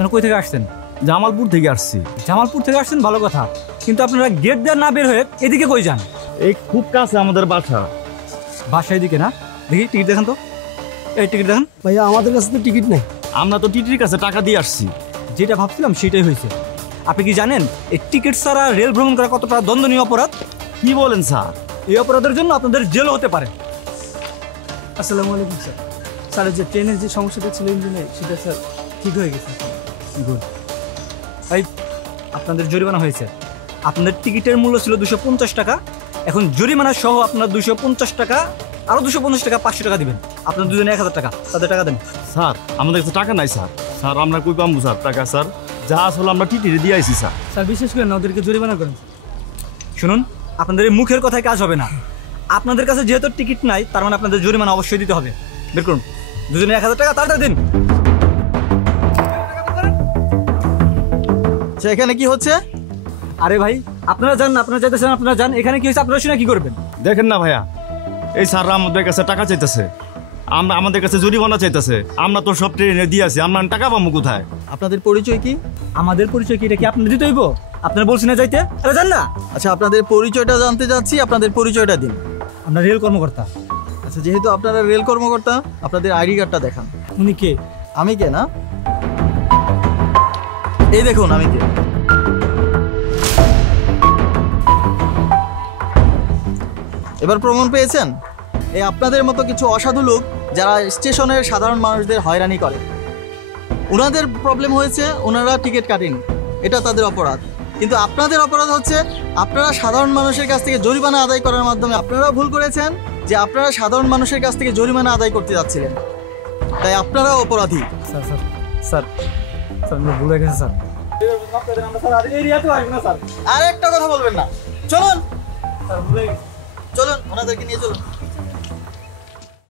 আপনারা কই থেকে আসছেন? জামালপুর থেকে আসছি। জামালপুর থেকে আসছেন, ভালো কথা, কিন্তু আপনারা গেট দিয়ে না বের হয়ে এদিকে কই যান? এই খুব কাছে আমাদের বাসা। বাসা এদিকে না? দেখি টিকিট দেখান তো, এই টিকিট দেখান। ভাইয়া আমাদের কাছে তো টিকিট নেই। আমরা তো টিটির কাছে টাকা দিয়ে আসছি। যেটা ভাবছিলাম সেটাই হয়েছে। আপনি কি জানেন এই টিকিট ছাড়া রেল ভ্রমণ করা কতটা দণ্ডনীয় অপরাধ? কি বলেন স্যার? এই অপরাধের জন্য আপনাদের জেলও হতে পারে। আসসালামু আলাইকুম স্যার। স্যার যে ট্রেনের যে সমস্যাটা ছিল ইঞ্জিনে, সেটা স্যার ঠিক হয়ে গেছে। গুড। ভাই, আপনাদের জরিমানা হয়েছে। আপনাদের টিকিটের মূল্য ছিল 250 টাকা, এখন জরিমানা সহ আপনার 250 টাকা, আরও 250 টাকা, 500 টাকা দিবেন। আপনার দুজনে 1000 টাকা, তাদের টাকা দেন। স্যার আমাদের কাছে টাকা নাই স্যার। স্যার আমরা কই পাবো স্যার টাকা? স্যার যা আসলে আমরা টিটিরে দিয়ে আইছি স্যার। স্যার বিশেষ করে না, ওদেরকে জরিমানা করেন। শুনুন, আপনাদের এই মুখের কথায় কাজ হবে না। আপনাদের কাছে যেহেতু টিকিট নাই, তার মানে আপনাদের জরিমানা অবশ্যই দিতে হবে। বের করুন, দুজনে 1000 টাকা, তাড়াতাড়ি দিন। এখানে কি হচ্ছে? আরে ভাই, আপনারা যান না, আপনারা চাইতেছেন, আপনারা যান। এখানে কি হয়েছে আপনারা শুনে কি করবেন? দেখেন না ভাইয়া, এই স্যাররা আমাদের কাছে টাকা চাইতেছে, আমরা আমাদের কাছে জরিমানা চাইতেছে। আমরা তো সব ট্রেনে দিয়ে আছি, আমরা টাকা পাবো কোথায়? আপনাদের পরিচয় কি? আমাদের পরিচয় কি, এটা কি আপনার দিতে হইব? আপনারা বলছেন না যাইতে, আরে যান না। আচ্ছা, আপনাদের পরিচয়টা জানতে চাচ্ছি, আপনাদের পরিচয়টা দিন। আমরা রেল কর্মকর্তা। আচ্ছা, যেহেতু আপনারা রেল কর্মকর্তা, আপনাদের আইডি কার্ডটা দেখান। উনি কে? আমি কে না? এই দেখুন আমি কে। এবার প্রমাণ পেয়েছেন? এই আপনাদের মতো কিছু অসাধু লোক যারা স্টেশনের সাধারণ মানুষদের হয়রানি করে, ওনাদের প্রবলেম হয়েছে, ওনারা টিকিট কাটেনি, এটা তাদের অপরাধ। কিন্তু আপনাদের অপরাধ হচ্ছে আপনারা সাধারণ মানুষের কাছ থেকে জরিমানা আদায় করার মাধ্যমে আপনারা ভুল করেছেন, যে আপনারা সাধারণ মানুষের কাছ থেকে জরিমানা আদায় করতে যাচ্ছিলেন, তাই আপনারা অপরাধী। স্যার স্যার স্যার স্যার, আমরা ভুলে গেছি স্যার। আর একটা কথা বলবেন না। চলুন চলুন, ওনাদেরকে নিয়ে চলুন।